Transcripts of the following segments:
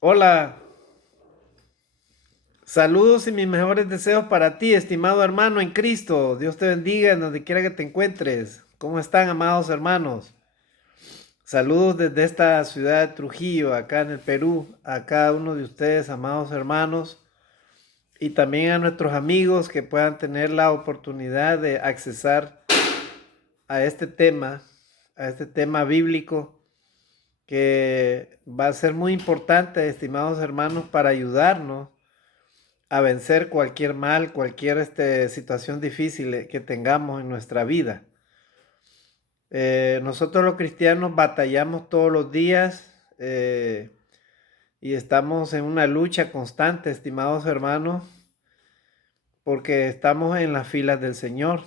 Hola, saludos y mis mejores deseos para ti, estimado hermano en Cristo. Dios te bendiga en donde quiera que te encuentres. ¿Cómo están, amados hermanos? Saludos desde esta ciudad de Trujillo, acá en el Perú, a cada uno de ustedes, amados hermanos, y también a nuestros amigos que puedan tener la oportunidad de accesar a a este tema bíblico que va a ser muy importante, estimados hermanos, para ayudarnos a vencer cualquier mal, cualquier situación difícil que tengamos en nuestra vida. Nosotros los cristianos batallamos todos los días y estamos en una lucha constante, estimados hermanos, porque estamos en las filas del Señor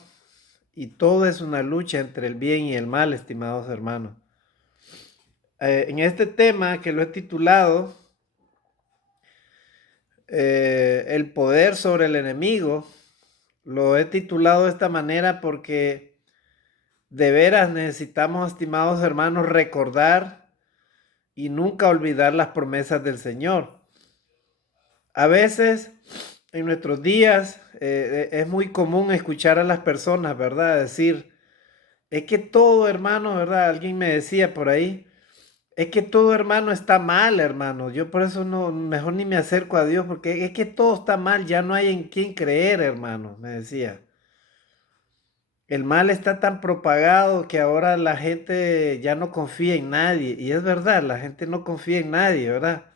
y todo es una lucha entre el bien y el mal, estimados hermanos. En este tema que lo he titulado El poder sobre el enemigo, lo he titulado de esta manera porque de veras necesitamos, estimados hermanos, recordar y nunca olvidar las promesas del Señor. A veces en nuestros días es muy común escuchar a las personas, ¿verdad? Decir, es que todo hermano, ¿verdad? Alguien me decía por ahí, es que todo hermano está mal, hermano. Yo por eso no, mejor ni me acerco a Dios, porque es que todo está mal, ya no hay en quién creer, hermano, me decía. El mal está tan propagado que ahora la gente ya no confía en nadie. Y es verdad, la gente no confía en nadie, ¿verdad?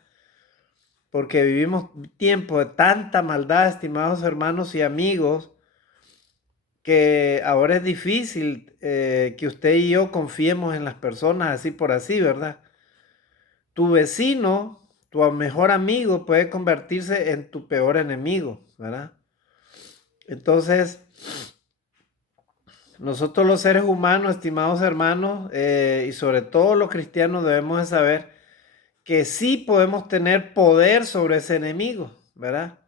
Porque vivimos tiempo de tanta maldad, estimados hermanos y amigos, que ahora es difícil que usted y yo confiemos en las personas así por así, ¿verdad? Tu vecino, tu mejor amigo puede convertirse en tu peor enemigo, ¿verdad? Entonces, nosotros los seres humanos, estimados hermanos, y sobre todo los cristianos debemos de saber que sí podemos tener poder sobre ese enemigo, ¿verdad?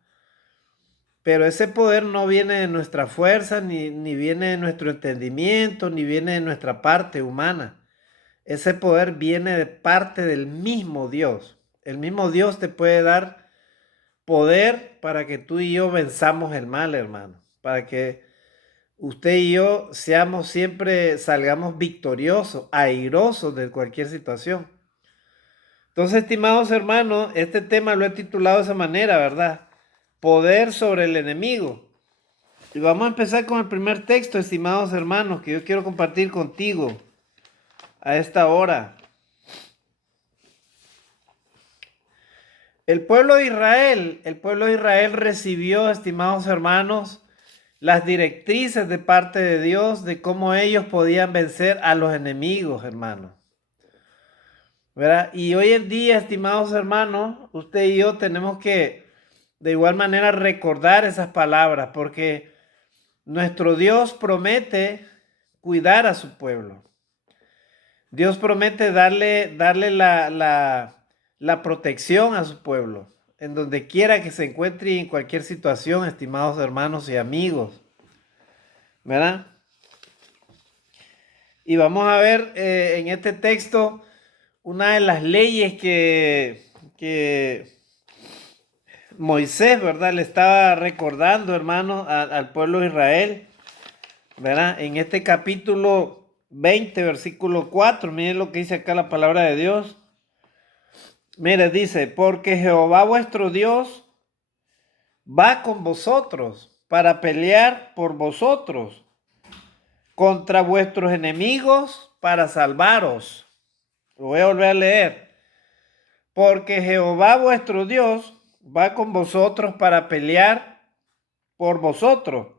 Pero ese poder no viene de nuestra fuerza, ni viene de nuestro entendimiento, ni viene de nuestra parte humana. Ese poder viene de parte del mismo Dios. El mismo Dios te puede dar poder para que tú y yo venzamos el mal, hermano. Para que usted y yo seamos siempre, salgamos victoriosos, airosos de cualquier situación. Entonces, estimados hermanos, este tema lo he titulado de esa manera, ¿verdad? Poder sobre el enemigo. Y vamos a empezar con el primer texto, estimados hermanos, que yo quiero compartir contigo a esta hora. El pueblo de Israel recibió, estimados hermanos, las directrices de parte de Dios de cómo ellos podían vencer a los enemigos, hermanos. ¿Verdad? Y hoy en día, estimados hermanos, usted y yo tenemos que de igual manera recordar esas palabras, porque nuestro Dios promete cuidar a su pueblo. Dios promete darle la protección a su pueblo, en donde quiera que se encuentre y en cualquier situación, estimados hermanos y amigos, ¿verdad? Y vamos a ver en este texto una de las leyes que Moisés, ¿verdad? Le estaba recordando, hermano, al pueblo de Israel, ¿verdad? En este capítulo 20, versículo 4, miren lo que dice acá la palabra de Dios. Mire, dice, porque Jehová vuestro Dios va con vosotros para pelear por vosotros contra vuestros enemigos para salvaros. Lo voy a volver a leer. Porque Jehová vuestro Dios va con vosotros para pelear por vosotros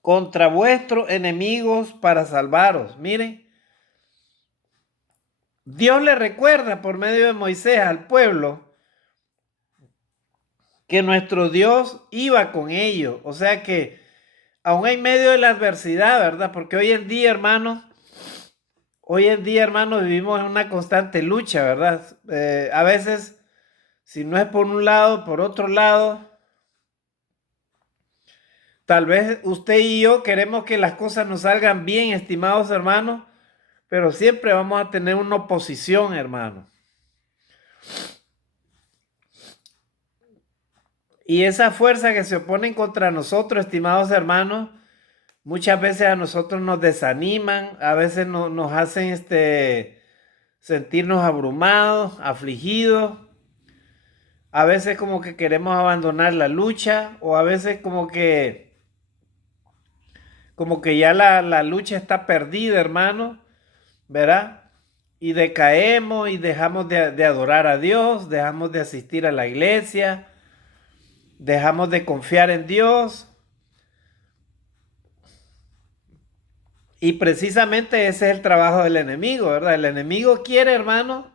contra vuestros enemigos para salvaros. Miren, Dios le recuerda por medio de Moisés al pueblo que nuestro Dios iba con ellos. O sea que aún en medio de la adversidad, ¿verdad? Porque hoy en día, hermanos, vivimos en una constante lucha, ¿verdad? A veces, si no es por un lado, por otro lado, tal vez usted y yo queremos que las cosas nos salgan bien, estimados hermanos, pero siempre vamos a tener una oposición, hermano. Y esa fuerza que se oponen contra nosotros, estimados hermanos, muchas veces a nosotros nos desaniman, a veces nos hacen sentirnos abrumados, afligidos, a veces como que queremos abandonar la lucha, o a veces como que ya la lucha está perdida, hermano, ¿verdad? Y decaemos y dejamos de adorar a Dios, dejamos de asistir a la iglesia, dejamos de confiar en Dios. Y precisamente ese es el trabajo del enemigo, ¿verdad? El enemigo quiere, hermano,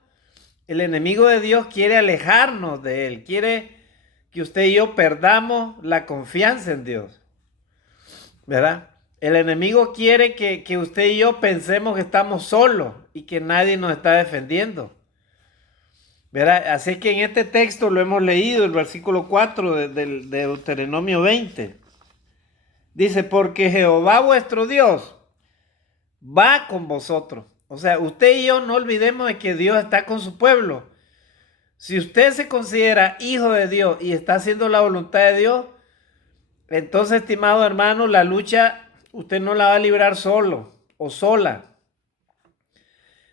el enemigo de Dios quiere alejarnos de Él, quiere que usted y yo perdamos la confianza en Dios, ¿verdad? El enemigo quiere que usted y yo pensemos que estamos solos y que nadie nos está defendiendo, ¿verdad? Así que en este texto lo hemos leído, el versículo 4 de Deuteronomio 20. Dice, porque Jehová vuestro Dios va con vosotros. O sea, usted y yo no olvidemos de que Dios está con su pueblo. Si usted se considera hijo de Dios y está haciendo la voluntad de Dios, entonces, estimado hermano, la lucha usted no la va a librar solo o sola.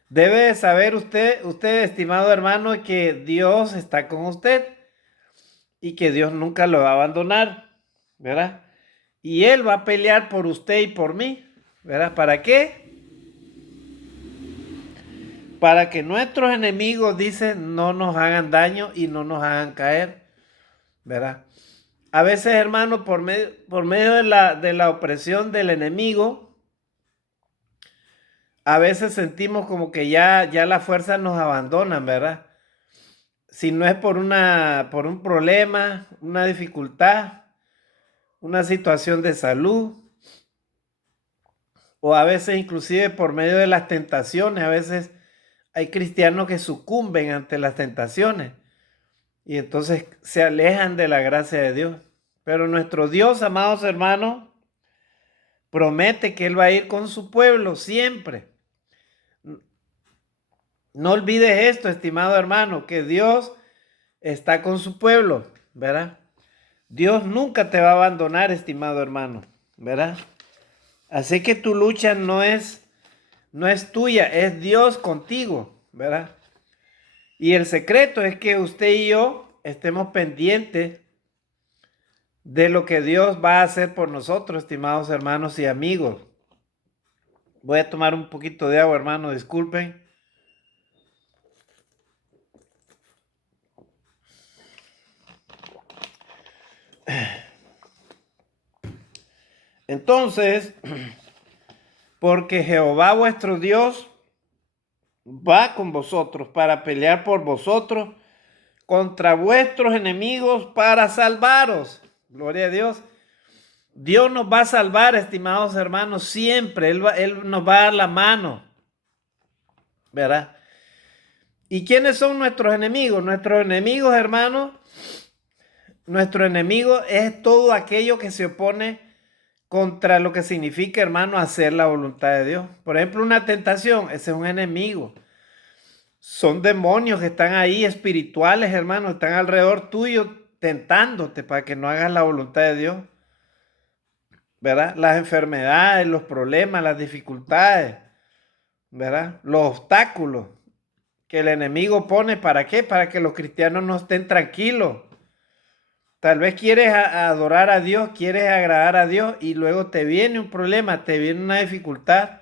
Debe de saber usted, estimado hermano, que Dios está con usted y que Dios nunca lo va a abandonar, ¿verdad? Y Él va a pelear por usted y por mí, ¿verdad? ¿Para qué? Para que nuestros enemigos, dicen, no nos hagan daño y no nos hagan caer, ¿verdad? A veces, hermano, por medio de la opresión del enemigo, a veces sentimos como que ya las fuerzas nos abandonan, ¿verdad? Si no es por un problema, una dificultad, una situación de salud, o a veces inclusive por medio de las tentaciones, a veces hay cristianos que sucumben ante las tentaciones y entonces se alejan de la gracia de Dios. Pero nuestro Dios, amados hermanos, promete que Él va a ir con su pueblo siempre. No olvides esto, estimado hermano, que Dios está con su pueblo, ¿verdad? Dios nunca te va a abandonar, estimado hermano, ¿verdad? Así que tu lucha no es tuya, es Dios contigo, ¿verdad? Y el secreto es que usted y yo estemos pendientes de lo que Dios va a hacer por nosotros, estimados hermanos y amigos. Voy a tomar un poquito de agua, hermano, disculpen. Entonces, porque Jehová vuestro Dios va con vosotros para pelear por vosotros contra vuestros enemigos para salvaros. Gloria a Dios. Dios nos va a salvar, estimados hermanos, siempre. Él nos va a dar la mano, ¿verdad? ¿Y quiénes son nuestros enemigos? Nuestros enemigos, hermanos, nuestro enemigo es todo aquello que se opone contra lo que significa, hermano, hacer la voluntad de Dios. Por ejemplo, una tentación, ese es un enemigo. Son demonios que están ahí, espirituales, hermano, están alrededor tuyo tentándote para que no hagas la voluntad de Dios, ¿verdad? Las enfermedades, los problemas, las dificultades, ¿verdad? Los obstáculos que el enemigo pone, ¿para qué? Para que los cristianos no estén tranquilos. Tal vez quieres adorar a Dios, quieres agradar a Dios y luego te viene un problema, te viene una dificultad,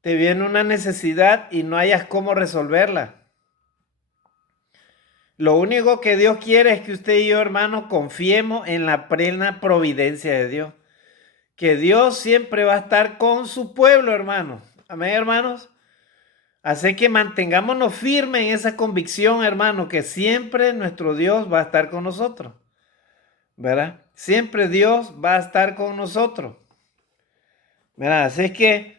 te viene una necesidad y no hayas cómo resolverla. Lo único que Dios quiere es que usted y yo, hermanos, confiemos en la plena providencia de Dios. Que Dios siempre va a estar con su pueblo, hermanos. Amén, hermanos. Así que mantengámonos firmes en esa convicción, hermano, que siempre nuestro Dios va a estar con nosotros, ¿verdad? Siempre Dios va a estar con nosotros, ¿verdad? Así es que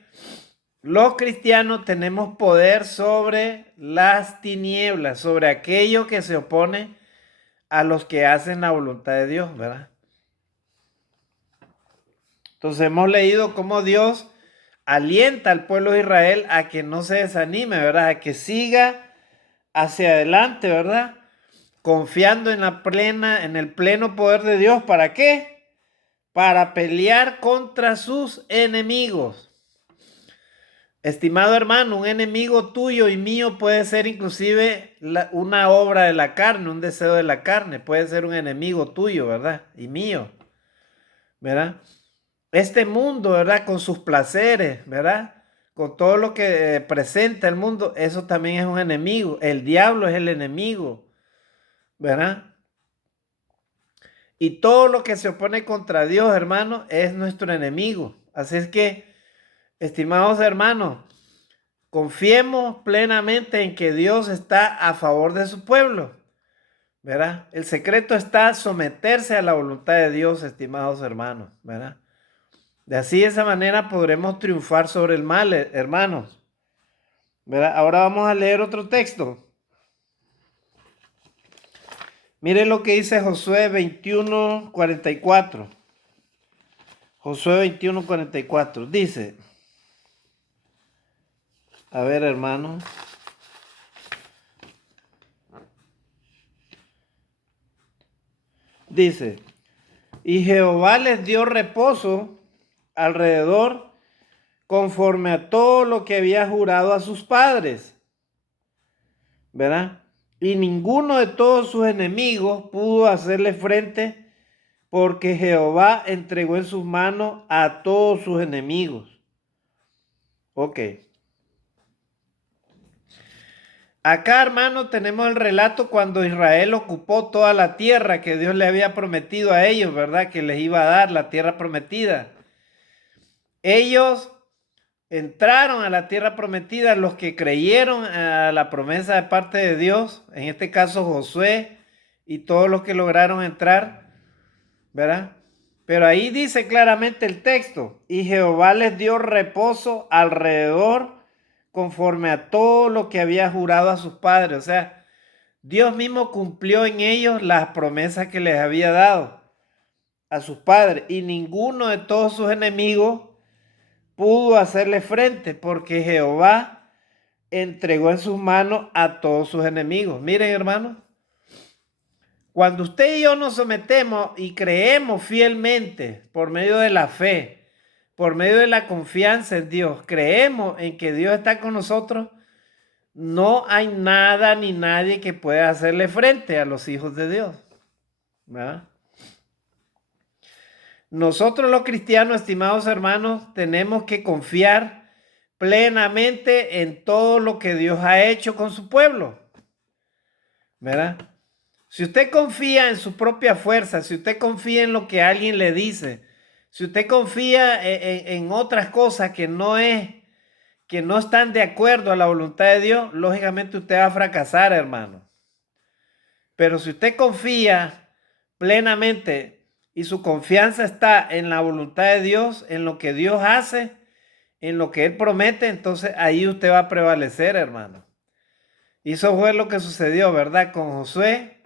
los cristianos tenemos poder sobre las tinieblas, sobre aquello que se opone a los que hacen la voluntad de Dios, ¿verdad? Entonces hemos leído cómo Dios alienta al pueblo de Israel a que no se desanime, ¿verdad? A que siga hacia adelante, ¿verdad? Confiando en en el pleno poder de Dios. ¿Para qué? Para pelear contra sus enemigos. Estimado hermano, un enemigo tuyo y mío puede ser inclusive una obra de la carne, un deseo de la carne. Puede ser un enemigo tuyo, ¿verdad? Y mío, ¿verdad? Este mundo, ¿verdad? Con sus placeres, ¿verdad? Con todo lo que presenta el mundo, eso también es un enemigo. El diablo es el enemigo, ¿verdad? Y todo lo que se opone contra Dios, hermano, es nuestro enemigo. Así es que, estimados hermanos, confiemos plenamente en que Dios está a favor de su pueblo, ¿verdad? El secreto está someterse a la voluntad de Dios, estimados hermanos, ¿verdad? De esa manera podremos triunfar sobre el mal, hermanos, ¿verdad? Ahora vamos a leer otro texto. Mire lo que dice Josué 21:44. Josué 21:44. Dice, a ver, hermano. Dice, y Jehová les dio reposo alrededor conforme a todo lo que había jurado a sus padres, ¿verdad? Y ninguno de todos sus enemigos pudo hacerle frente porque Jehová entregó en sus manos a todos sus enemigos. Ok. Acá, hermano, tenemos el relato cuando Israel ocupó toda la tierra que Dios le había prometido a ellos, ¿verdad? Que les iba a dar la tierra prometida. Ellos entraron a la tierra prometida, los que creyeron a la promesa de parte de Dios, en este caso Josué y todos los que lograron entrar, ¿verdad? Pero ahí dice claramente el texto, y Jehová les dio reposo alrededor conforme a todo lo que había jurado a sus padres. O sea, Dios mismo cumplió en ellos las promesas que les había dado a sus padres, y ninguno de todos sus enemigos pudo hacerle frente porque Jehová entregó en sus manos a todos sus enemigos. Miren, hermanos, cuando usted y yo nos sometemos y creemos fielmente por medio de la fe, por medio de la confianza en Dios, creemos en que Dios está con nosotros, no hay nada ni nadie que pueda hacerle frente a los hijos de Dios, ¿verdad? Nosotros los cristianos, estimados hermanos, tenemos que confiar plenamente en todo lo que Dios ha hecho con su pueblo, ¿verdad? Si usted confía en su propia fuerza, si usted confía en lo que alguien le dice, si usted confía en otras cosas que no están de acuerdo a la voluntad de Dios, lógicamente usted va a fracasar, hermano. Pero si usted confía plenamente y su confianza está en la voluntad de Dios, en lo que Dios hace, en lo que Él promete, entonces ahí usted va a prevalecer, hermano. Y eso fue lo que sucedió, ¿verdad? Con Josué,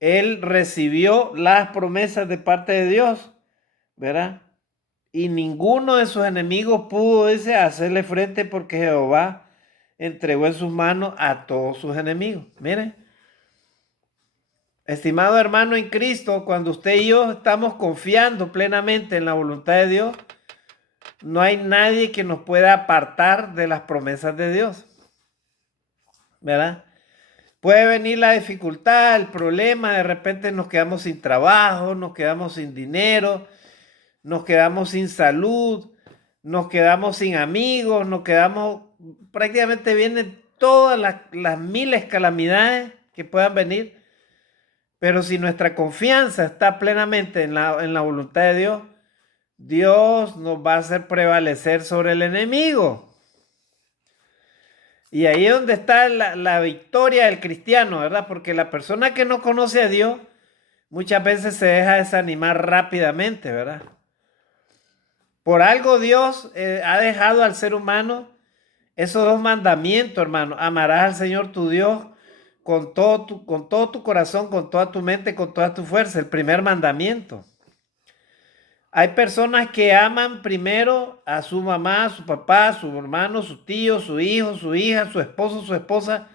él recibió las promesas de parte de Dios, ¿verdad? Y ninguno de sus enemigos pudo, dice, hacerle frente porque Jehová entregó en sus manos a todos sus enemigos. Miren, estimado hermano en Cristo, cuando usted y yo estamos confiando plenamente en la voluntad de Dios, no hay nadie que nos pueda apartar de las promesas de Dios, ¿verdad? Puede venir la dificultad, el problema, de repente nos quedamos sin trabajo, nos quedamos sin dinero, nos quedamos sin salud, nos quedamos sin amigos, nos quedamos, prácticamente vienen todas las miles calamidades que puedan venir, pero si nuestra confianza está plenamente en la voluntad de Dios, Dios nos va a hacer prevalecer sobre el enemigo. Y ahí es donde está la victoria del cristiano, ¿verdad? Porque la persona que no conoce a Dios muchas veces se deja desanimar rápidamente, ¿verdad? Por algo Dios ha dejado al ser humano esos dos mandamientos, hermano. Amarás al Señor tu Dios con todo tu corazón, con toda tu mente, con toda tu fuerza. El primer mandamiento. Hay personas que aman primero a su mamá, a su papá, a su hermano, su tío, su hijo, su hija, su esposo, su esposa,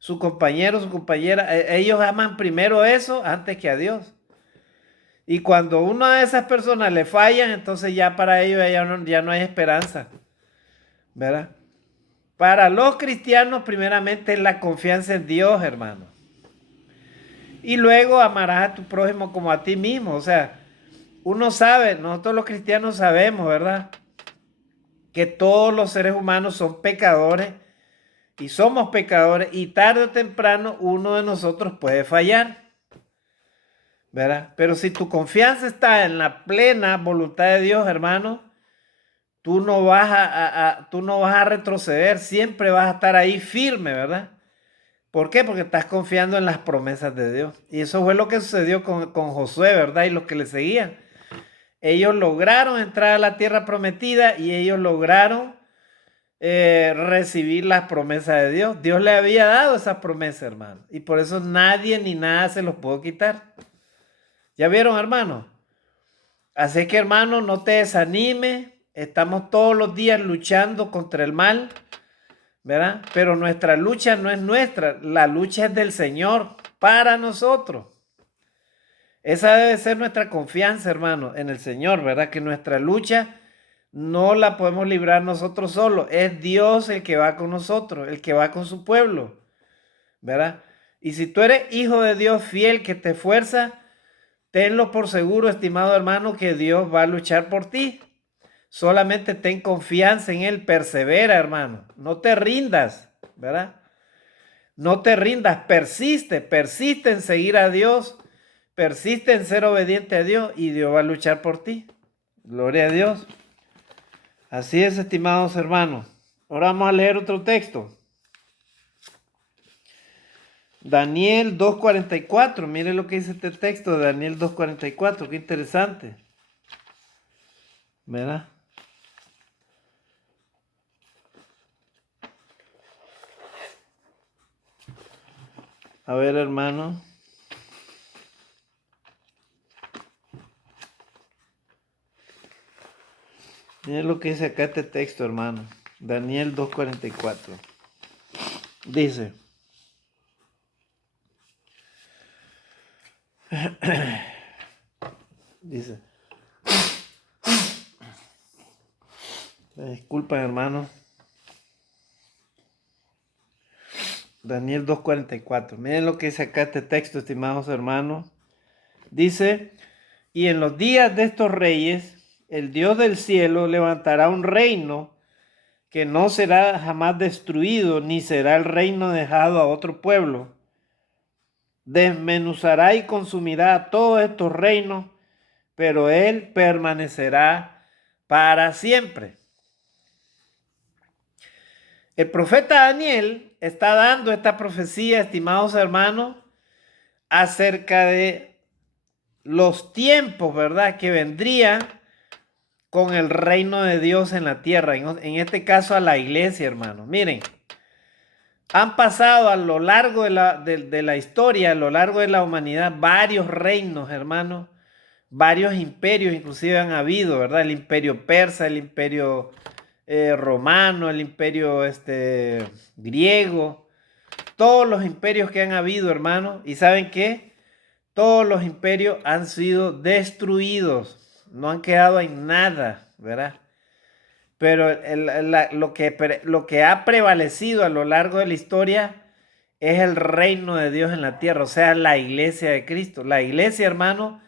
su compañero, su compañera, ellos aman primero eso antes que a Dios. Y cuando una de esas personas le fallan, entonces ya para ellos ya no hay esperanza, ¿verdad? Para los cristianos, primeramente, es la confianza en Dios, hermano. Y luego amarás a tu prójimo como a ti mismo. O sea, uno sabe, nosotros los cristianos sabemos, ¿verdad? Que todos los seres humanos son pecadores y somos pecadores y tarde o temprano uno de nosotros puede fallar, ¿verdad? Pero si tu confianza está en la plena voluntad de Dios, hermano, tú no vas a retroceder, siempre vas a estar ahí firme, ¿verdad? ¿Por qué? Porque estás confiando en las promesas de Dios. Y eso fue lo que sucedió con Josué, ¿verdad? Y los que le seguían. Ellos lograron entrar a la tierra prometida y ellos lograron recibir las promesas de Dios. Dios le había dado esas promesas, hermano. Y por eso nadie ni nada se los pudo quitar. ¿Ya vieron, hermano? Así que, hermano, no te desanimes. Estamos todos los días luchando contra el mal, ¿verdad? Pero nuestra lucha no es nuestra, la lucha es del Señor para nosotros. Esa debe ser nuestra confianza, hermano, en el Señor, ¿verdad? Que nuestra lucha no la podemos librar nosotros solos, es Dios el que va con nosotros, el que va con su pueblo, ¿verdad? Y si tú eres hijo de Dios fiel que te esfuerza, tenlo por seguro, estimado hermano, que Dios va a luchar por ti. Solamente ten confianza en Él, persevera, hermano. No te rindas, ¿verdad? No te rindas, persiste en seguir a Dios, persiste en ser obediente a Dios y Dios va a luchar por ti. Gloria a Dios. Así es, estimados hermanos. Ahora vamos a leer otro texto. Daniel 2:44. Mire lo que dice este texto de Daniel 2:44. Qué interesante. ¿Verdad? A ver, hermano. Mire lo que dice acá este texto, hermano. Daniel 2:44. Dice. Dice. Disculpa, hermano. Daniel 2:44. Miren lo que dice acá este texto, estimados hermanos. Dice, y en los días de estos reyes, el Dios del cielo levantará un reino que no será jamás destruido, ni será el reino dejado a otro pueblo. Desmenuzará y consumirá a todos estos reinos, pero él permanecerá para siempre. El profeta Daniel está dando esta profecía, estimados hermanos, acerca de los tiempos, ¿verdad?, que vendrían con el reino de Dios en la tierra, en este caso a la iglesia, hermanos. Miren, han pasado a lo largo de la historia, a lo largo de la humanidad, varios reinos, hermanos, varios imperios inclusive han habido, ¿verdad? El imperio persa, el imperio romano, el imperio griego, todos los imperios que han habido, hermanos, y ¿saben qué? Todos los imperios han sido destruidos, no han quedado en nada, ¿verdad? Pero lo que ha prevalecido a lo largo de la historia es el reino de Dios en la tierra, o sea, la iglesia de Cristo. La iglesia, hermano,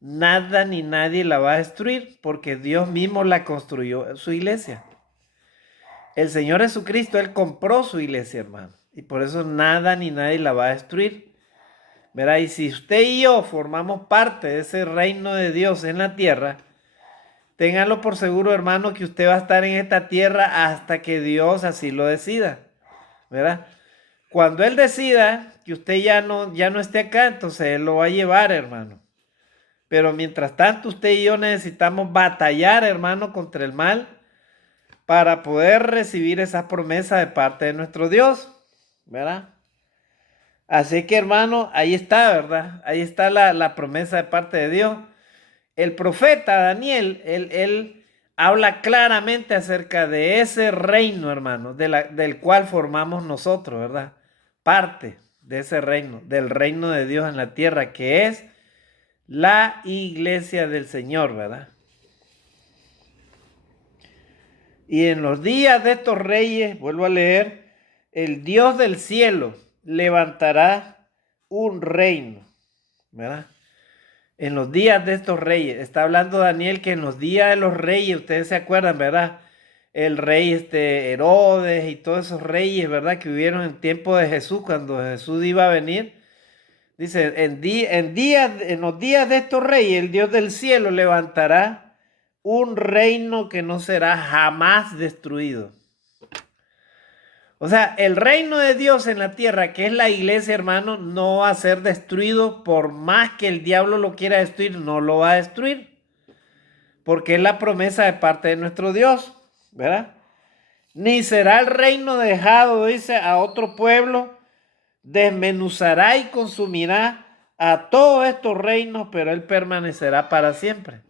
nada ni nadie la va a destruir porque Dios mismo la construyó, su iglesia. El Señor Jesucristo, Él compró su iglesia, hermano, y por eso nada ni nadie la va a destruir. ¿Verdad? Y si usted y yo formamos parte de ese reino de Dios en la tierra, ténganlo por seguro, hermano, que usted va a estar en esta tierra hasta que Dios así lo decida, ¿verdad? Cuando Él decida que usted ya no esté acá, entonces Él lo va a llevar, hermano. Pero mientras tanto, usted y yo necesitamos batallar, hermano, contra el mal para poder recibir esa promesa de parte de nuestro Dios, ¿verdad? Así que, hermano, ahí está, ¿verdad? Ahí está la promesa de parte de Dios. El profeta Daniel, él habla claramente acerca de ese reino, hermano, del cual formamos nosotros, ¿verdad? parte de ese reino, del reino de Dios en la tierra, que es la iglesia del Señor, ¿verdad? Y en los días de estos reyes, vuelvo a leer, el Dios del cielo levantará un reino, ¿verdad? En los días de estos reyes, está hablando Daniel que en los días de los reyes, ustedes se acuerdan, ¿verdad? El rey Herodes y todos esos reyes, ¿verdad? Que vivieron en tiempo de Jesús, cuando Jesús iba a venir. Dice, en los días de estos reyes, el Dios del cielo levantará un reino que no será jamás destruido. O sea, el reino de Dios en la tierra, que es la iglesia, hermano, no va a ser destruido por más que el diablo lo quiera destruir, no lo va a destruir. Porque es la promesa de parte de nuestro Dios, ¿verdad? Ni será el reino dejado, dice, a otro pueblo, desmenuzará y consumirá a todos estos reinos, pero él permanecerá para siempre,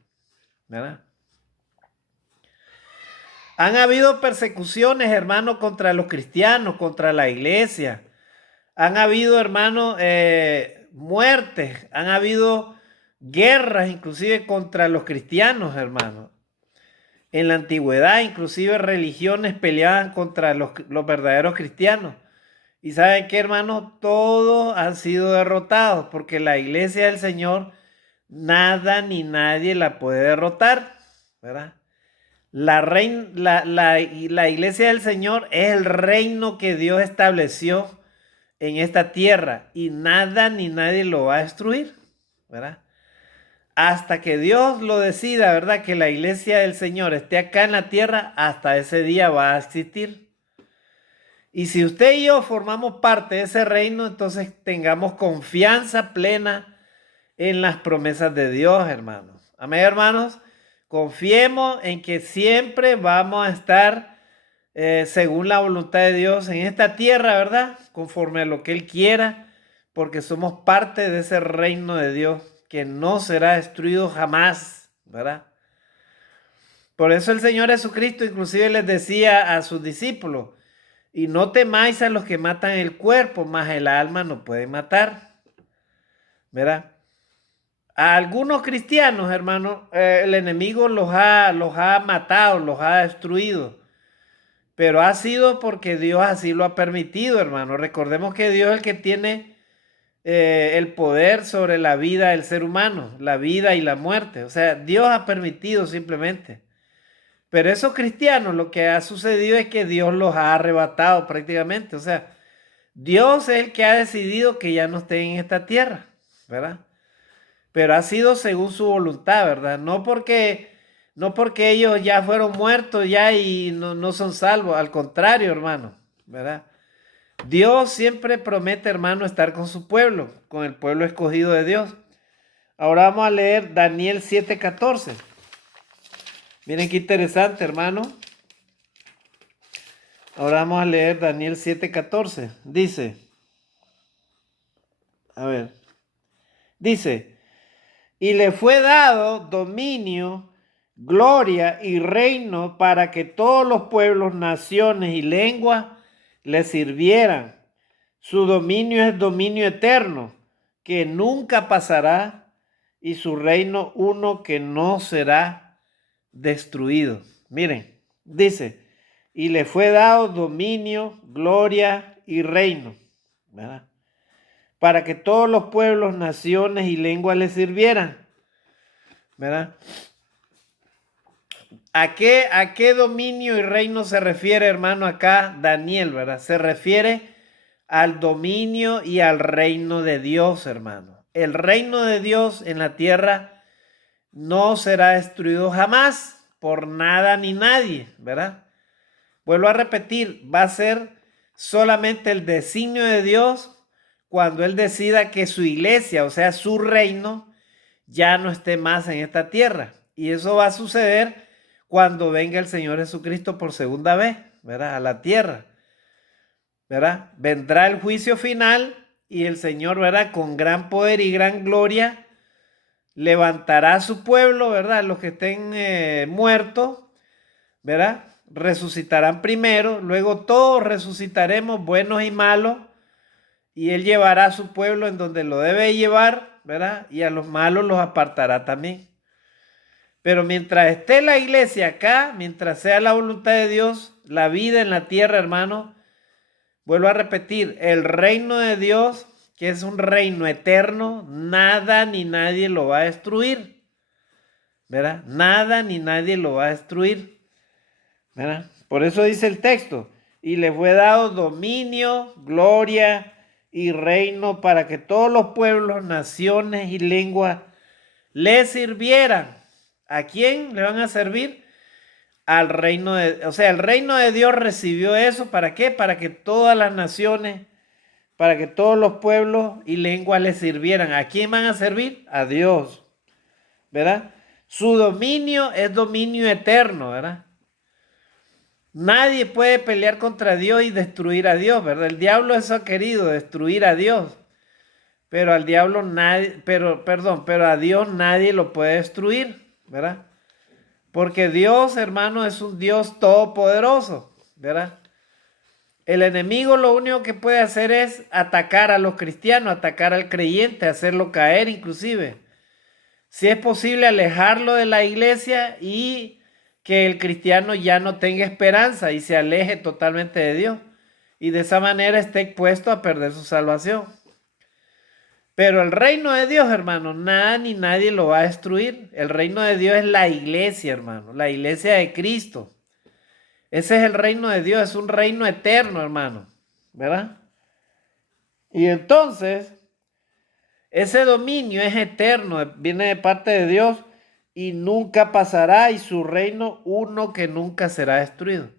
¿verdad? Han habido persecuciones, hermano, contra los cristianos, contra la iglesia. Han habido, hermano, muertes, han habido guerras, inclusive contra los cristianos, hermano. En la antigüedad, inclusive religiones peleaban contra los verdaderos cristianos. Y ¿saben qué, hermano? Todos han sido derrotados porque la iglesia del Señor, nada ni nadie la puede derrotar, ¿verdad? La iglesia del Señor es el reino que Dios estableció en esta tierra y nada ni nadie lo va a destruir, ¿verdad? Hasta que Dios lo decida, ¿verdad? Que la iglesia del Señor esté acá en la tierra, hasta ese día va a existir. Y si usted y yo formamos parte de ese reino, entonces tengamos confianza plena en las promesas de Dios, hermanos. Amén, hermanos. Confiemos en que siempre vamos a estar según la voluntad de Dios en esta tierra, ¿verdad? Conforme a lo que Él quiera, porque somos parte de ese reino de Dios que no será destruido jamás, ¿verdad? Por eso el Señor Jesucristo inclusive les decía a sus discípulos, y no temáis a los que matan el cuerpo, mas el alma no puede matar, ¿verdad? A algunos cristianos, hermano, el enemigo los ha matado, los ha destruido. Pero ha sido porque Dios así lo ha permitido, hermano. Recordemos que Dios es el que tiene el poder sobre la vida del ser humano, la vida y la muerte. O sea, Dios ha permitido simplemente. Pero esos cristianos, lo que ha sucedido es que Dios los ha arrebatado prácticamente. O sea, Dios es el que ha decidido que ya no estén en esta tierra, ¿verdad? Pero ha sido según su voluntad, ¿verdad? No porque ellos ya fueron muertos ya y no son salvos, al contrario, hermano, ¿verdad? Dios siempre promete, hermano, estar con su pueblo, con el pueblo escogido de Dios. Ahora vamos a leer Daniel 7:14. Miren qué interesante, hermano. Ahora vamos a leer Daniel 7:14. Dice, a ver, dice, y le fue dado dominio, gloria y reino para que todos los pueblos, naciones y lenguas le sirvieran. Su dominio es dominio eterno, que nunca pasará, y su reino uno que no será destruido. Miren, dice, y le fue dado dominio, gloria y reino, ¿verdad? Para que todos los pueblos, naciones y lenguas le sirvieran, ¿verdad? ¿A qué dominio y reino se refiere, hermano, acá Daniel, verdad? Se refiere al dominio y al reino de Dios, hermano. El reino de Dios en la tierra no será destruido jamás por nada ni nadie, ¿verdad? Vuelvo a repetir, va a ser solamente el designio de Dios cuando Él decida que su iglesia, o sea, su reino, ya no esté más en esta tierra. Y eso va a suceder cuando venga el Señor Jesucristo por segunda vez, ¿verdad? A la tierra, ¿verdad? Vendrá el juicio final y el Señor, ¿verdad? Con gran poder y gran gloria, levantará a su pueblo, ¿verdad? Los que estén muertos, ¿verdad? Resucitarán primero, luego todos resucitaremos, buenos y malos, y él llevará a su pueblo en donde lo debe llevar, ¿verdad? Y a los malos los apartará también. Pero mientras esté la iglesia acá, mientras sea la voluntad de Dios, la vida en la tierra, hermano, vuelvo a repetir, el reino de Dios, que es un reino eterno, nada ni nadie lo va a destruir, ¿verdad? Nada ni nadie lo va a destruir, ¿verdad? Por eso dice el texto, y les fue dado dominio, gloria y reino para que todos los pueblos, naciones y lenguas le sirvieran. ¿A quién le van a servir? Al reino de, o sea, el reino de Dios recibió eso, ¿para qué? Para que todas las naciones, para que todos los pueblos y lenguas le sirvieran. ¿A quién van a servir? A Dios, ¿verdad? Su dominio es dominio eterno, ¿verdad? Nadie puede pelear contra Dios y destruir a Dios, ¿verdad? El diablo eso ha querido, destruir a Dios. Pero al diablo nadie, pero a Dios nadie lo puede destruir, ¿verdad? Porque Dios, hermano, es un Dios todopoderoso, ¿verdad? El enemigo lo único que puede hacer es atacar a los cristianos, atacar al creyente, hacerlo caer inclusive. Si es posible alejarlo de la iglesia y que el cristiano ya no tenga esperanza y se aleje totalmente de Dios. Y de esa manera esté expuesto a perder su salvación. Pero el reino de Dios, hermano, nada ni nadie lo va a destruir. El reino de Dios es la iglesia, hermano, la iglesia de Cristo. Ese es el reino de Dios, es un reino eterno, hermano, ¿verdad? Y entonces, ese dominio es eterno, viene de parte de Dios y nunca pasará, y su reino uno que nunca será destruido.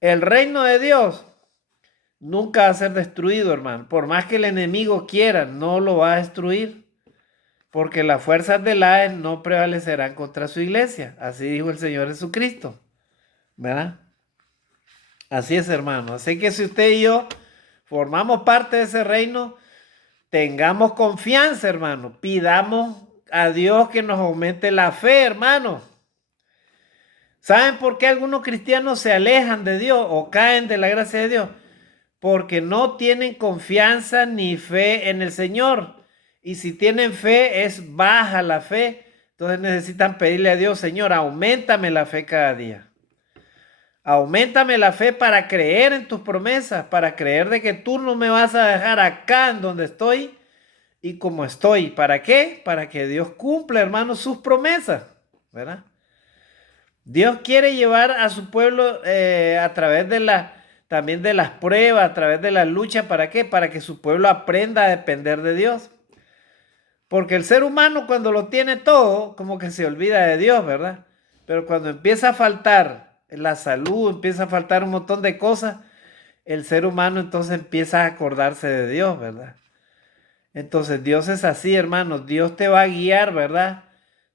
El reino de Dios nunca va a ser destruido, hermano. Por más que el enemigo quiera, no lo va a destruir. Porque las fuerzas del Hades no prevalecerán contra su iglesia. Así dijo el Señor Jesucristo, ¿verdad? Así es, hermano. Así que si usted y yo formamos parte de ese reino, tengamos confianza, hermano. Pidamos a Dios que nos aumente la fe, hermano. ¿Saben por qué algunos cristianos se alejan de Dios o caen de la gracia de Dios? Porque no tienen confianza ni fe en el Señor. Y si tienen fe, es baja la fe. Entonces necesitan pedirle a Dios, Señor, auméntame la fe cada día. Auméntame la fe para creer en tus promesas, para creer de que tú no me vas a dejar acá en donde estoy y como estoy. ¿Para qué? Para que Dios cumpla, hermanos, sus promesas, ¿verdad? Dios quiere llevar a su pueblo a través de también de las pruebas, a través de la lucha. ¿Para qué? Para que su pueblo aprenda a depender de Dios. Porque el ser humano cuando lo tiene todo, como que se olvida de Dios, ¿verdad? Pero cuando empieza a faltar la salud, empieza a faltar un montón de cosas, el ser humano entonces empieza a acordarse de Dios, ¿verdad? Entonces Dios es así, hermanos. Dios te va a guiar, ¿verdad?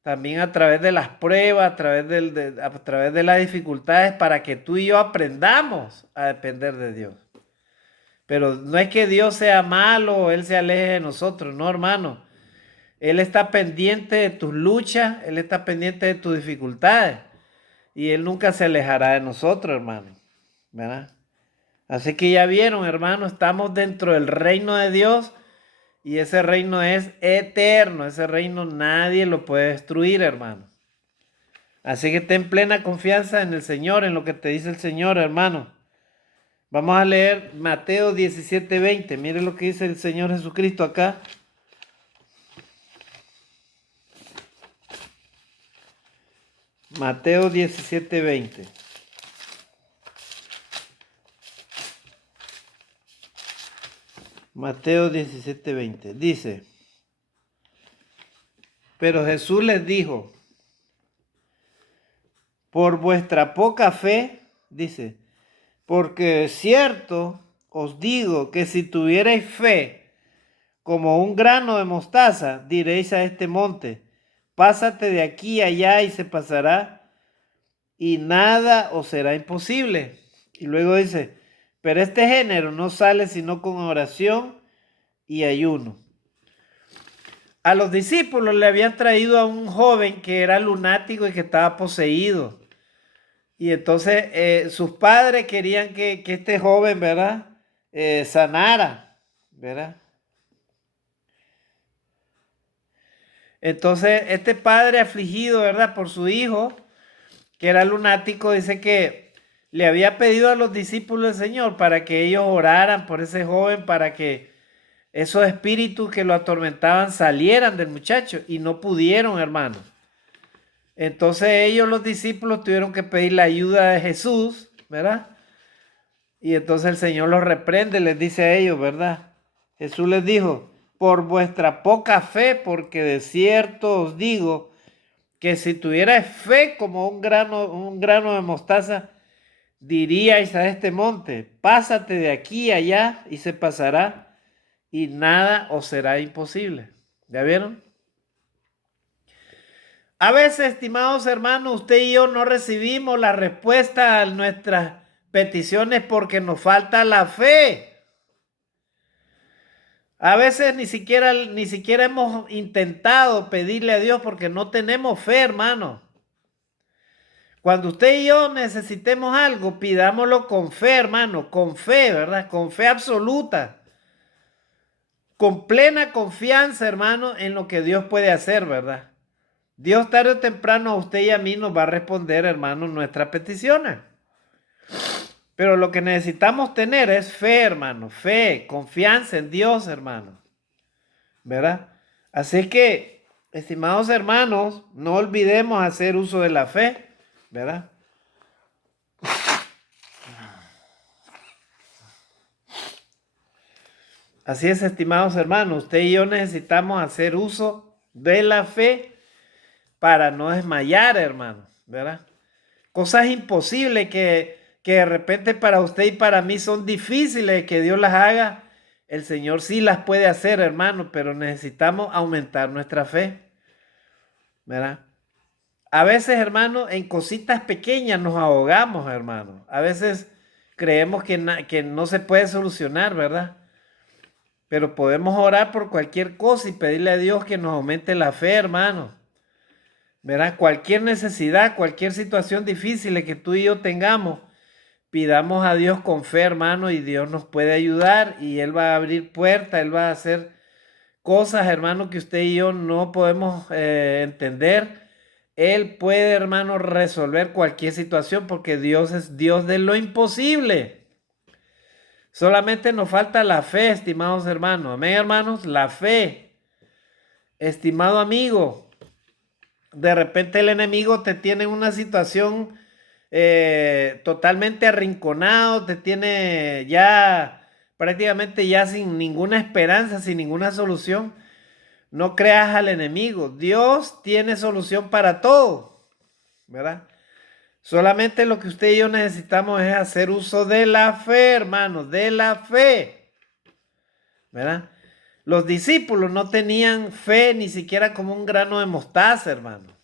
También a través de las pruebas, a través de las dificultades, para que tú y yo aprendamos a depender de Dios. Pero no es que Dios sea malo o Él se aleje de nosotros, no, hermano. Él está pendiente de tus luchas, Él está pendiente de tus dificultades. Y Él nunca se alejará de nosotros, hermano. ¿Verdad? Así que ya vieron, hermano, estamos dentro del reino de Dios. Y ese reino es eterno, ese reino nadie lo puede destruir, hermano. Así que ten plena confianza en el Señor, en lo que te dice el Señor, hermano. Vamos a leer Mateo 17:20. Mire lo que dice el Señor Jesucristo acá. Mateo 17:20. Mateo 17:20. Dice, pero Jesús les dijo, por vuestra poca fe, dice, porque es cierto os digo que si tuvierais fe como un grano de mostaza, diréis a este monte, pásate de aquí a allá y se pasará, y nada os será imposible. Y luego dice, pero este género no sale sino con oración y ayuno. A los discípulos le habían traído a un joven que era lunático y que estaba poseído. Y entonces sus padres querían que este joven, ¿verdad? Sanara, ¿verdad? Entonces, este padre afligido, ¿verdad? Por su hijo, que era lunático, dice que le había pedido a los discípulos del Señor para que ellos oraran por ese joven, para que esos espíritus que lo atormentaban salieran del muchacho, y no pudieron, hermano. Entonces ellos, los discípulos, tuvieron que pedir la ayuda de Jesús, ¿verdad? Y entonces el Señor los reprende, les dice a ellos, ¿verdad? Jesús les dijo, por vuestra poca fe, porque de cierto os digo que si tuvierais fe como un grano de mostaza, diríais a este monte, pásate de aquí a allá y se pasará, y nada os será imposible. ¿Ya vieron? A veces, estimados hermanos, usted y yo no recibimos la respuesta a nuestras peticiones porque nos falta la fe. A veces ni siquiera hemos intentado pedirle a Dios porque no tenemos fe, hermano. Cuando usted y yo necesitemos algo, pidámoslo con fe, hermano, con fe, ¿verdad? Con fe absoluta, con plena confianza, hermano, en lo que Dios puede hacer, ¿verdad? Dios tarde o temprano a usted y a mí nos va a responder, hermano, nuestras peticiones. Pero lo que necesitamos tener es fe, hermano, fe, confianza en Dios, hermano, ¿verdad? Así que, estimados hermanos, no olvidemos hacer uso de la fe, ¿verdad? Así es, estimados hermanos, usted y yo necesitamos hacer uso de la fe para no desmayar, hermano, ¿verdad? Cosas imposibles que de repente para usted y para mí son difíciles que Dios las haga. El Señor sí las puede hacer, hermano, pero necesitamos aumentar nuestra fe, ¿verdad? A veces, hermano, en cositas pequeñas nos ahogamos, hermano. A veces creemos que no se puede solucionar, ¿verdad? Pero podemos orar por cualquier cosa y pedirle a Dios que nos aumente la fe, hermano. ¿Verdad? Cualquier necesidad, cualquier situación difícil que tú y yo tengamos, pidamos a Dios con fe, hermano, y Dios nos puede ayudar y Él va a abrir puertas, Él va a hacer cosas, hermano, que usted y yo no podemos entender. Él puede, hermano, resolver cualquier situación porque Dios es Dios de lo imposible. Solamente nos falta la fe, estimados hermanos. Amén, hermanos, la fe. Estimado amigo, de repente el enemigo te tiene en una situación totalmente arrinconado, te tiene ya prácticamente ya sin ninguna esperanza, sin ninguna solución. No creas al enemigo. Dios tiene solución para todo, ¿verdad? Solamente lo que usted y yo necesitamos es hacer uso de la fe, hermanos, de la fe, ¿verdad? Los discípulos no tenían fe ni siquiera como un grano de mostaza, hermano.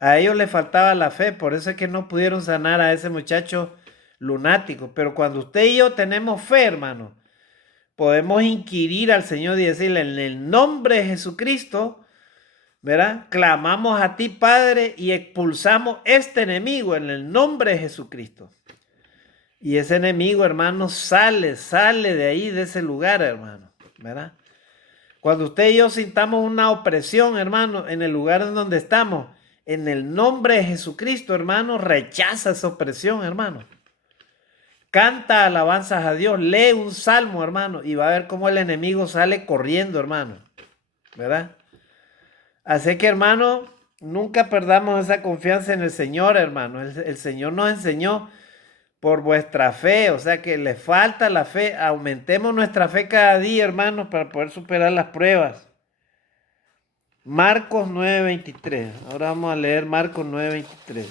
A ellos les faltaba la fe, por eso es que no pudieron sanar a ese muchacho lunático. Pero cuando usted y yo tenemos fe, hermano, podemos inquirir al Señor y decirle en el nombre de Jesucristo, ¿verdad? Clamamos a ti, Padre, y expulsamos este enemigo en el nombre de Jesucristo. Y ese enemigo, hermano, sale de ahí, de ese lugar, hermano, ¿verdad? Cuando usted y yo sintamos una opresión, hermano, en el lugar en donde estamos, en el nombre de Jesucristo, hermano, rechaza esa opresión, hermano. Canta alabanzas a Dios, lee un salmo, hermano, y va a ver cómo el enemigo sale corriendo, hermano, ¿verdad? Así que, hermano, nunca perdamos esa confianza en el Señor, hermano. El Señor nos enseñó por vuestra fe, o sea que le falta la fe. Aumentemos nuestra fe cada día, hermanos, para poder superar las pruebas. Marcos 9:23. Ahora vamos a leer Marcos 9:23.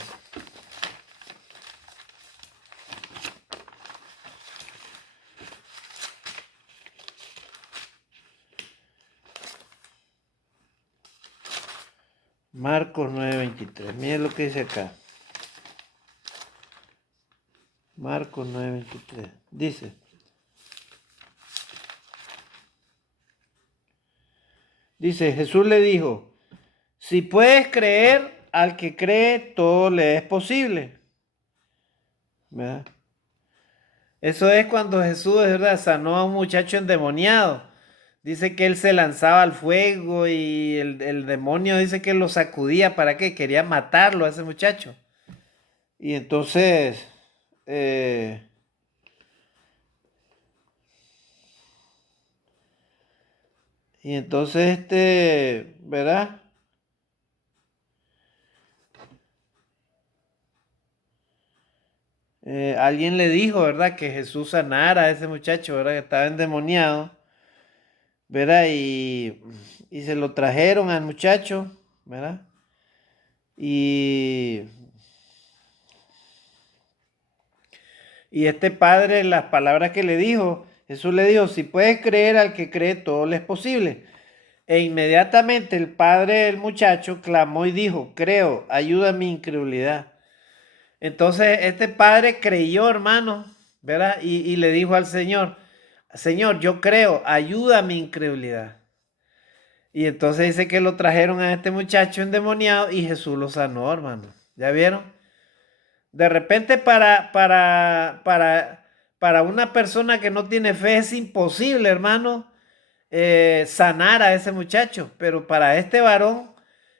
Marcos 9:23. Miren lo que dice acá. Marcos 9:23. Dice, Jesús le dijo, si puedes creer, al que cree, todo le es posible. ¿Verdad? Eso es cuando Jesús, de verdad, sanó a un muchacho endemoniado. Dice que él se lanzaba al fuego y el demonio dice que lo sacudía. ¿Para qué? Quería matarlo a ese muchacho. Y entonces, eh, ¿verdad? Alguien le dijo, ¿verdad? Que Jesús sanara a ese muchacho, ¿verdad? Que estaba endemoniado, ¿verdad? Y se lo trajeron al muchacho, ¿verdad? Y, y este padre, las palabras que le dijo, Jesús le dijo, si puedes creer al que cree, todo le es posible. E inmediatamente el padre del muchacho clamó y dijo, creo, ayuda a mi incredulidad. Entonces este padre creyó, hermano, ¿verdad? Y le dijo al Señor, Señor, yo creo, ayuda a mi incredulidad. Y entonces dice que lo trajeron a este muchacho endemoniado y Jesús lo sanó, hermano. ¿Ya vieron? De repente para una persona que no tiene fe es imposible, hermano, sanar a ese muchacho. Pero para este varón,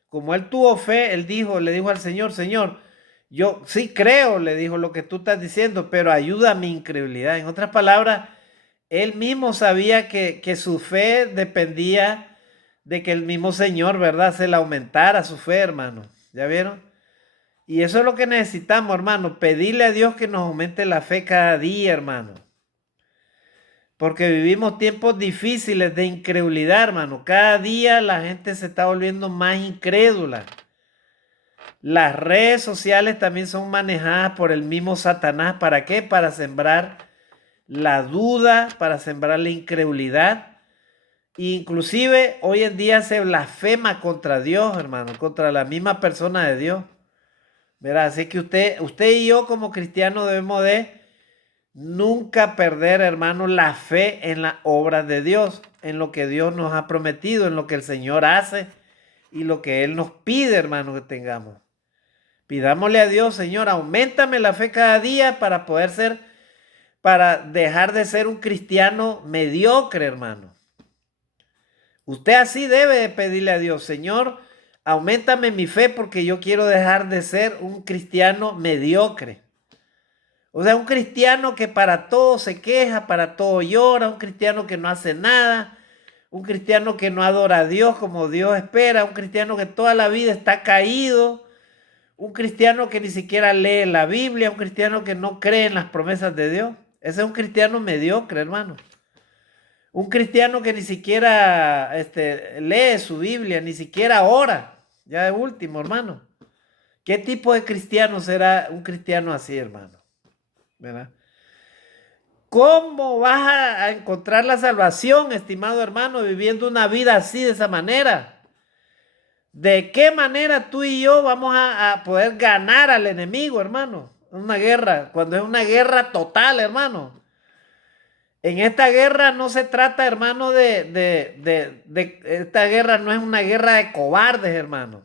como él tuvo fe, él dijo, le dijo al Señor, Señor, yo sí creo, le dijo lo que tú estás diciendo, pero ayuda a mi incredulidad. En otras palabras, él mismo sabía que su fe dependía de que el mismo Señor, ¿verdad? Se le aumentara su fe, hermano. ¿Ya vieron? Y eso es lo que necesitamos, hermano. Pedirle a Dios que nos aumente la fe cada día, hermano. Porque vivimos tiempos difíciles de incredulidad, hermano. Cada día la gente se está volviendo más incrédula. Las redes sociales también son manejadas por el mismo Satanás. ¿Para qué? Para sembrar la duda, para sembrar la incredulidad. Inclusive hoy en día se blasfema contra Dios, hermano, contra la misma persona de Dios. ¿Verdad? Así que usted y yo como cristianos debemos de nunca perder, hermano, la fe en la obra de Dios, en lo que Dios nos ha prometido, en lo que el Señor hace y lo que Él nos pide, hermano, que tengamos. Pidámosle a Dios, Señor, aumentame la fe cada día para poder ser, para dejar de ser un cristiano mediocre, hermano. Usted así debe de pedirle a Dios, Señor, aumentame mi fe porque yo quiero dejar de ser un cristiano mediocre. O sea, un cristiano que para todo se queja, para todo llora, un cristiano que no hace nada, un cristiano que no adora a Dios como Dios espera, un cristiano que toda la vida está caído, un cristiano que ni siquiera lee la Biblia, un cristiano que no cree en las promesas de Dios. Ese es un cristiano mediocre, hermano. Un cristiano que ni siquiera lee su Biblia, ni siquiera ora. Ya de último, hermano. ¿Qué tipo de cristiano será un cristiano así, hermano? ¿Verdad? ¿Cómo vas a encontrar la salvación, estimado hermano, viviendo una vida así, de esa manera? ¿De qué manera tú y yo vamos a poder ganar al enemigo, hermano? Una guerra, cuando es una guerra total, hermano. En esta guerra no se trata, hermano, esta guerra no es una guerra de cobardes, hermano.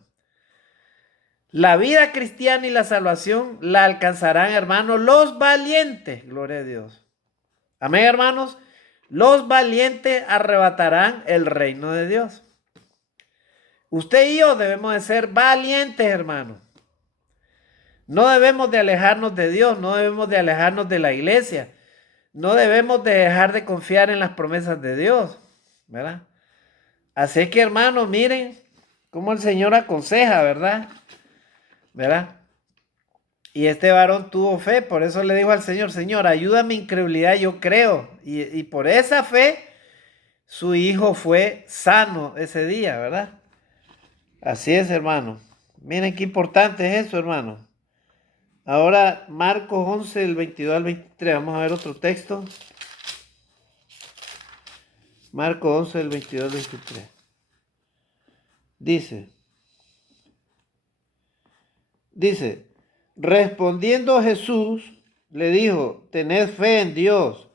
La vida cristiana y la salvación la alcanzarán, hermano, los valientes. Gloria a Dios. Amén, hermanos. Los valientes arrebatarán el reino de Dios. Usted y yo debemos de ser valientes, hermano. No debemos de alejarnos de Dios, no debemos de alejarnos de la iglesia. No debemos de dejar de confiar en las promesas de Dios, ¿verdad? Así que, hermanos, miren cómo el Señor aconseja, ¿verdad? ¿Verdad? Y este varón tuvo fe, por eso le dijo al Señor, Señor, ayuda a mi incredulidad, yo creo. Y por esa fe, su hijo fue sano ese día, ¿verdad? Así es, hermano. Miren qué importante es eso, hermano. Ahora, Marcos 11, del 22 al 23. Vamos a ver otro texto. Marcos 11, del 22 al 23. Dice, respondiendo Jesús, le dijo, tened fe en Dios,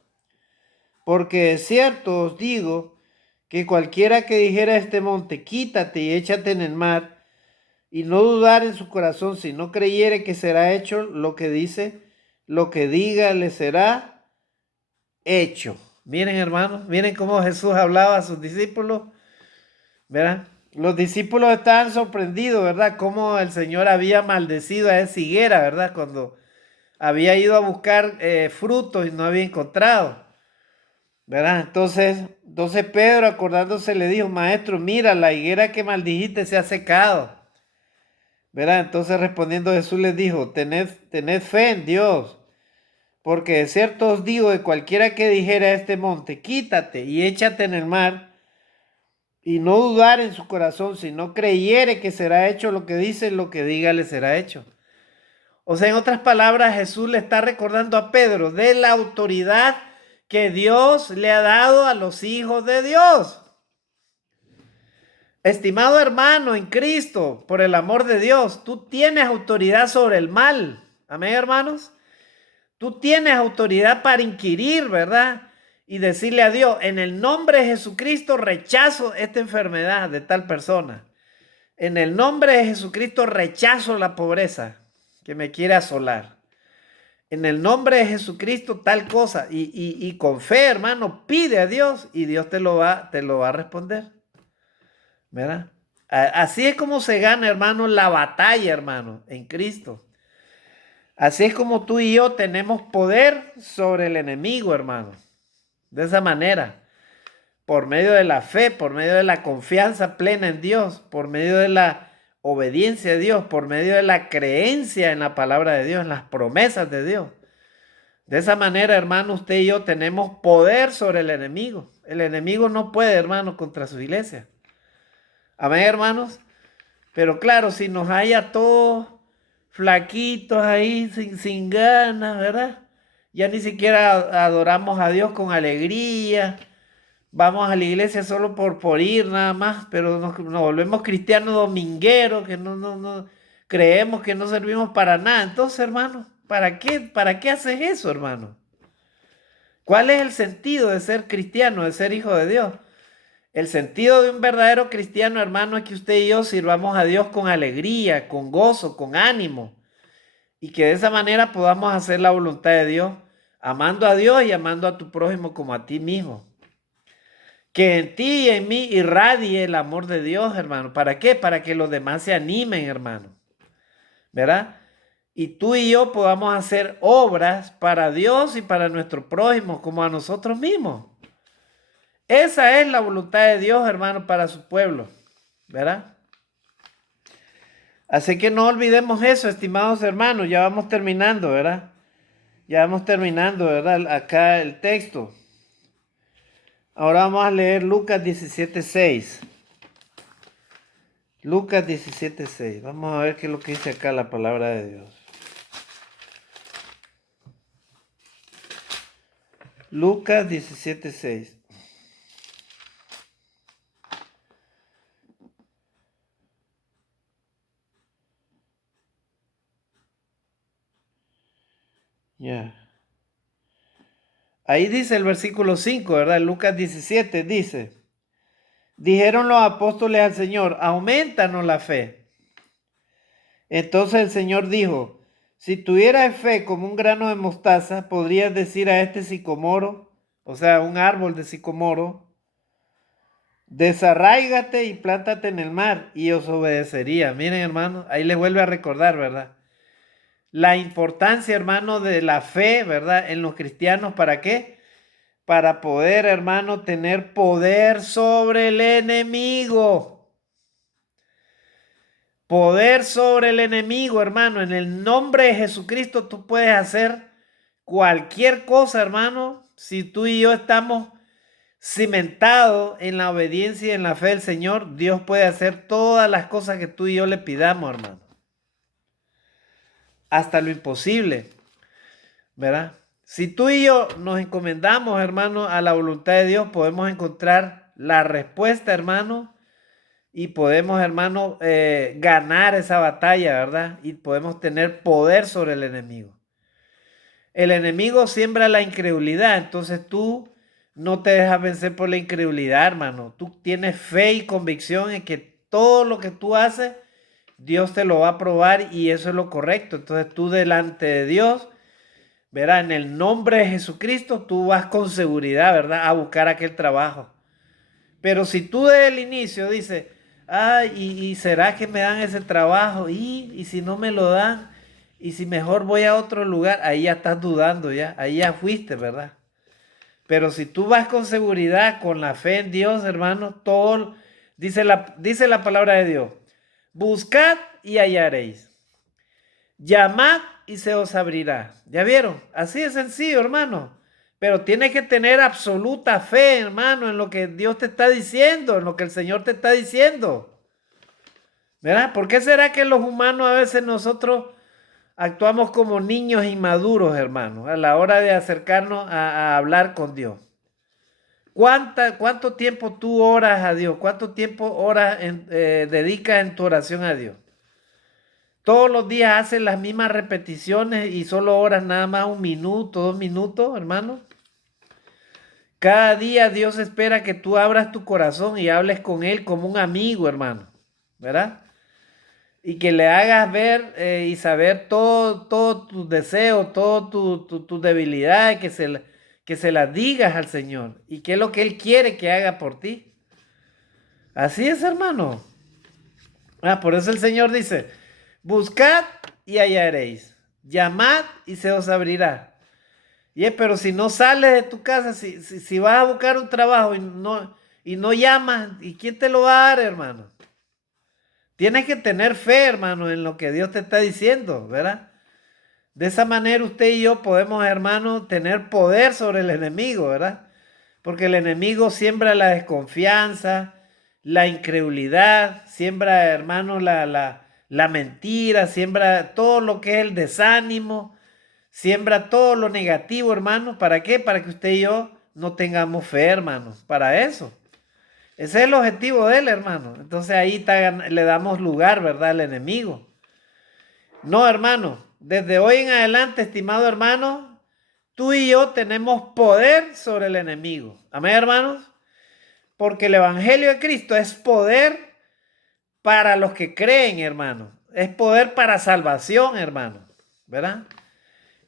porque es cierto os digo que cualquiera que dijera a este monte, quítate y échate en el mar, y no dudar en su corazón, si no creyere que será hecho lo que dice, lo que diga le será. hecho. Miren, hermanos, miren cómo Jesús hablaba a sus discípulos, ¿verdad? Los discípulos estaban sorprendidos, ¿verdad? Cómo el Señor había maldecido a esa higuera, ¿verdad? Cuando había ido a buscar frutos y no había encontrado, ¿verdad? Entonces Pedro, acordándose, le dijo: Maestro, mira, la higuera que maldijiste se ha secado, ¿verdad? Entonces respondiendo Jesús les dijo: tened fe en Dios, porque de cierto os digo que cualquiera que dijera a este monte, quítate y échate en el mar, y no dudar en su corazón, si no creyere que será hecho lo que dice, lo que diga le será hecho. O sea, en otras palabras, Jesús le está recordando a Pedro de la autoridad que Dios le ha dado a los hijos de Dios. Estimado hermano en Cristo, por el amor de Dios, tú tienes autoridad sobre el mal. Amén, hermanos. Tú tienes autoridad para inquirir, ¿verdad? Y decirle a Dios: en el nombre de Jesucristo rechazo esta enfermedad de tal persona. En el nombre de Jesucristo rechazo la pobreza que me quiere asolar. En el nombre de Jesucristo tal cosa. Y con fe, hermano, pide a Dios y Dios te lo va a responder, ¿verdad? Así es como se gana, hermano, la batalla, hermano, en Cristo. Así es como tú y yo tenemos poder sobre el enemigo, hermano. De esa manera, por medio de la fe, por medio de la confianza plena en Dios, por medio de la obediencia a Dios, por medio de la creencia en la palabra de Dios, en las promesas de Dios. De esa manera, hermano, usted y yo tenemos poder sobre el enemigo. El enemigo no puede, hermano, contra su iglesia. Amén, hermanos. Pero claro, si nos haya todos flaquitos ahí, sin ganas, ¿verdad? Ya ni siquiera adoramos a Dios con alegría. Vamos a la iglesia solo por ir nada más, pero nos volvemos cristianos domingueros, que no creemos que no servimos para nada. Entonces, hermano, ¿para qué haces eso, hermano? ¿Cuál es el sentido de ser cristiano, de ser hijo de Dios? El sentido de un verdadero cristiano, hermano, es que usted y yo sirvamos a Dios con alegría, con gozo, con ánimo, y que de esa manera podamos hacer la voluntad de Dios, amando a Dios y amando a tu prójimo como a ti mismo. Que en ti y en mí irradie el amor de Dios, hermano. ¿Para qué? Para que los demás se animen, hermano, ¿verdad? Y tú y yo podamos hacer obras para Dios y para nuestro prójimo como a nosotros mismos. Esa es la voluntad de Dios, hermano, para su pueblo, ¿verdad? Así que no olvidemos eso, estimados hermanos. Ya vamos terminando, ¿verdad? Ya vamos terminando, ¿verdad? Acá el texto. Ahora vamos a leer Lucas 17:6. Lucas 17:6. Vamos a ver qué es lo que dice acá la palabra de Dios. Lucas 17:6. Ya. Ahí dice el versículo 5, ¿verdad? Lucas 17 dice: dijeron los apóstoles al Señor: aumentanos la fe. Entonces el Señor dijo: si tuvieras fe como un grano de mostaza, podrías decir a este sicomoro, o sea, un árbol de sicomoro: desarráigate y plántate en el mar, y os obedecería. Miren, hermano, ahí le vuelve a recordar, ¿verdad? La importancia, hermano, de la fe, ¿verdad? En los cristianos, ¿para qué? Para poder, hermano, tener poder sobre el enemigo. Poder sobre el enemigo, hermano. En el nombre de Jesucristo tú puedes hacer cualquier cosa, hermano. Si tú y yo estamos cimentados en la obediencia y en la fe del Señor, Dios puede hacer todas las cosas que tú y yo le pidamos, hermano. Hasta lo imposible, ¿verdad? Si tú y yo nos encomendamos, hermano, a la voluntad de Dios, podemos encontrar la respuesta, hermano, y podemos, hermano, ganar esa batalla, ¿verdad? Y podemos tener poder sobre el enemigo. El enemigo siembra la incredulidad, entonces tú no te dejas vencer por la incredulidad, hermano. Tú tienes fe y convicción en que todo lo que tú haces, Dios te lo va a probar y eso es lo correcto. Entonces tú delante de Dios, verá, en el nombre de Jesucristo, tú vas con seguridad, ¿verdad?, a buscar aquel trabajo. Pero si tú desde el inicio dices, ay, ¿y será que me dan ese trabajo? ¿Y si no me lo dan? ¿Y si mejor voy a otro lugar? Ahí ya estás dudando, ya. Ahí ya fuiste, ¿verdad? Pero si tú vas con seguridad, con la fe en Dios, hermano, todo, dice la palabra de Dios, buscad y hallaréis. Llamad y se os abrirá. ¿Ya vieron? Así de sencillo, hermano. Pero tienes que tener absoluta fe, hermano, en lo que Dios te está diciendo, en lo que el Señor te está diciendo. ¿Verdad? ¿Por qué será que los humanos a veces nosotros actuamos como niños inmaduros, hermano, a la hora de acercarnos a hablar con Dios? ¿Cuánto tiempo tú oras a Dios? ¿Cuánto tiempo dedicas en tu oración a Dios? Todos los días haces las mismas repeticiones y solo oras nada más 1 minuto, 2 minutos, hermano. Cada día Dios espera que tú abras tu corazón y hables con Él como un amigo, hermano, ¿verdad? Y que le hagas ver y saber todo tus deseos, todas tus debilidades, que se las digas al Señor. Y qué es lo que Él quiere que haga por ti. Así es, hermano. Por eso el Señor dice, buscad y hallaréis, llamad y se os abrirá. Pero si no sales de tu casa, si vas a buscar un trabajo y no llamas, ¿y quién te lo va a dar, hermano? Tienes que tener fe, hermano, en lo que Dios te está diciendo, ¿verdad? De esa manera usted y yo podemos, hermano, tener poder sobre el enemigo, ¿verdad? Porque el enemigo siembra la desconfianza, la incredulidad, siembra, hermano, la mentira, siembra todo lo que es el desánimo, siembra todo lo negativo, hermano. ¿Para qué? Para que usted y yo no tengamos fe, hermano. Para eso. Ese es el objetivo de él, hermano. Entonces ahí le damos lugar, ¿verdad?, al enemigo. No, hermano. Desde hoy en adelante, estimado hermano, tú y yo tenemos poder sobre el enemigo. Amén, hermanos. Porque el evangelio de Cristo es poder para los que creen, hermano. Es poder para salvación, hermano. ¿Verdad?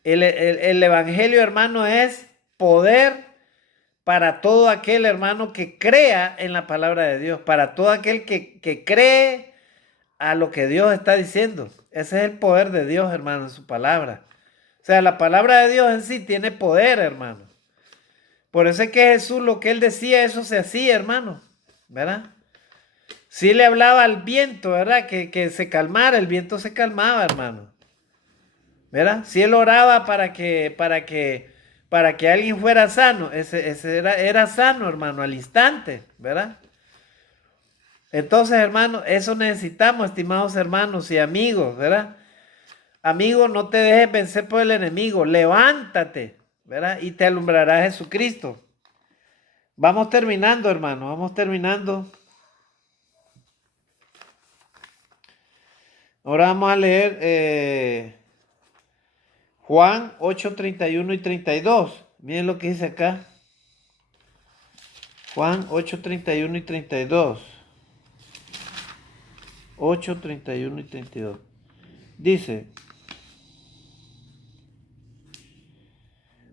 El evangelio, hermano, es poder para todo aquel, hermano, que crea en la palabra de Dios. Para todo aquel que cree a lo que Dios está diciendo. Ese es el poder de Dios, hermano, en su palabra. O sea, la palabra de Dios en sí tiene poder, hermano. Por eso es que Jesús, lo que él decía, eso se hacía, hermano. ¿Verdad? Sí le hablaba al viento, ¿verdad? Que se calmara, el viento se calmaba, hermano. ¿Verdad? Si él oraba para que alguien fuera sano, ese era sano, hermano, al instante, ¿verdad? Entonces, hermano, eso necesitamos, estimados hermanos y amigos, ¿verdad? Amigo, no te dejes vencer por el enemigo, levántate, ¿verdad? Y te alumbrará Jesucristo. Vamos terminando, hermano, vamos terminando. Ahora vamos a leer Juan 8, 31 y 32. Miren lo que dice acá. Juan 8, 31 y 32. 8, 31 y 32. Dice,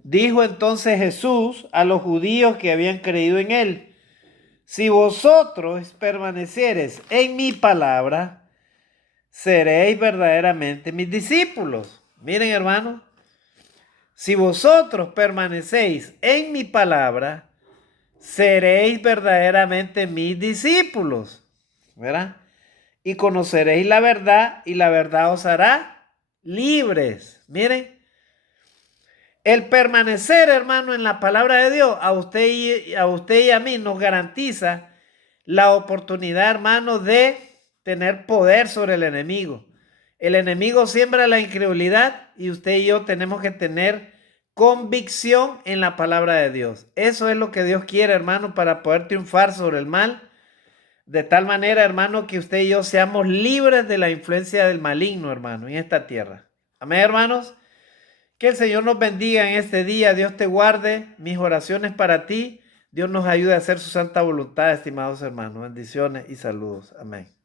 dijo entonces Jesús a los judíos que habían creído en él, si vosotros permaneciereis en mi palabra, seréis verdaderamente mis discípulos. Miren, hermano, si vosotros permanecéis en mi palabra, seréis verdaderamente mis discípulos, ¿verdad? Y conoceréis la verdad y la verdad os hará libres. Miren, el permanecer, hermano, en la palabra de Dios, a usted y a mí nos garantiza la oportunidad, hermano, de tener poder sobre el enemigo. El enemigo siembra la incredulidad y usted y yo tenemos que tener convicción en la palabra de Dios. Eso es lo que Dios quiere, hermano, para poder triunfar sobre el mal. De tal manera, hermano, que usted y yo seamos libres de la influencia del maligno, hermano, en esta tierra. Amén, hermanos. Que el Señor nos bendiga en este día. Dios te guarde. Mis oraciones para ti. Dios nos ayude a hacer su santa voluntad, estimados hermanos. Bendiciones y saludos. Amén.